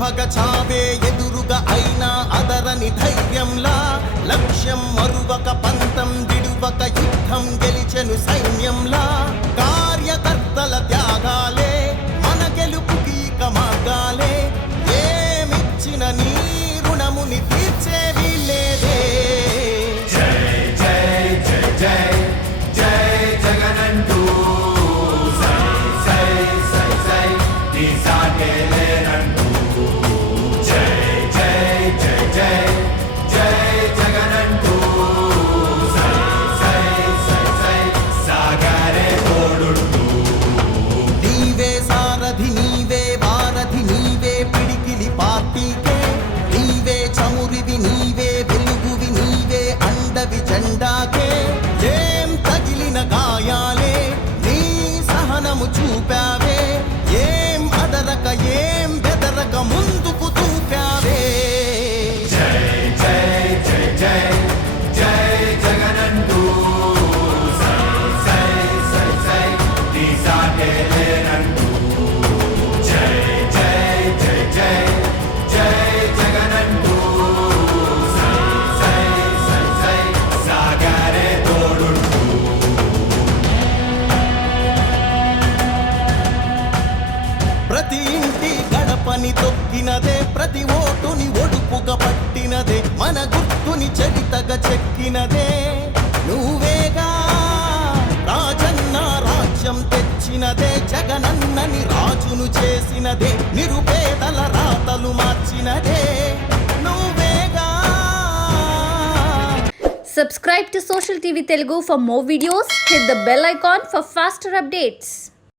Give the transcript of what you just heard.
ప్రభగ చావే ఎదురుగా అయినా అదరని ధైర్యంలా లక్ష్యం మరువక పంతం విడువక యుద్ధం గెలిచెను సైన్యంలా కార్యకర్తల త్యాగాలే మన గెలుపుకి ఇక మార్గాలే ఏమిచ్చిన నీ రుణముని తీర్చేవి లేదే జై జై జై జై జై జగనంటూ సై సై సై సై నీ సాటే లేనంటూ జై జై జై జై జై జగనంటూ సై సై సై సై సాగరే తోడుంటూ నీవే సారథి నీవే వారధి నీవే పిడికిలి పార్టీకే నీవే చమురివి నీవే వెలుగువి నీవే అండవి జెండాకే ఏం తగిలిన గాయాలే నీ సహనము చూపావే ఏం అదరక ఏం బెదరక ముందుకు చూపావే జై జై జై జై జై జగనంటూ సై సై సై సై నీ సాటే లేనంటూ జై జై జై జై జై జగనంటూ సై సై సై సై సాగరే తోడుంటూ ప్రతి ఇంటి గడపని తొక్కినదే ప్రతి ఓటుని ఒడుపుగా పట్టినదే మన గుర్తుని చరితగా చెక్కినదే నువ్వేగా రాజన్న రాజ్యం తెచ్చినదే జగనన్నని రాజును చేసినదే నిరుపేదల రాతలు మార్చినదే నువ్వేగా. Subscribe to Social TV Telugu for more videos. Hit the bell icon for faster updates.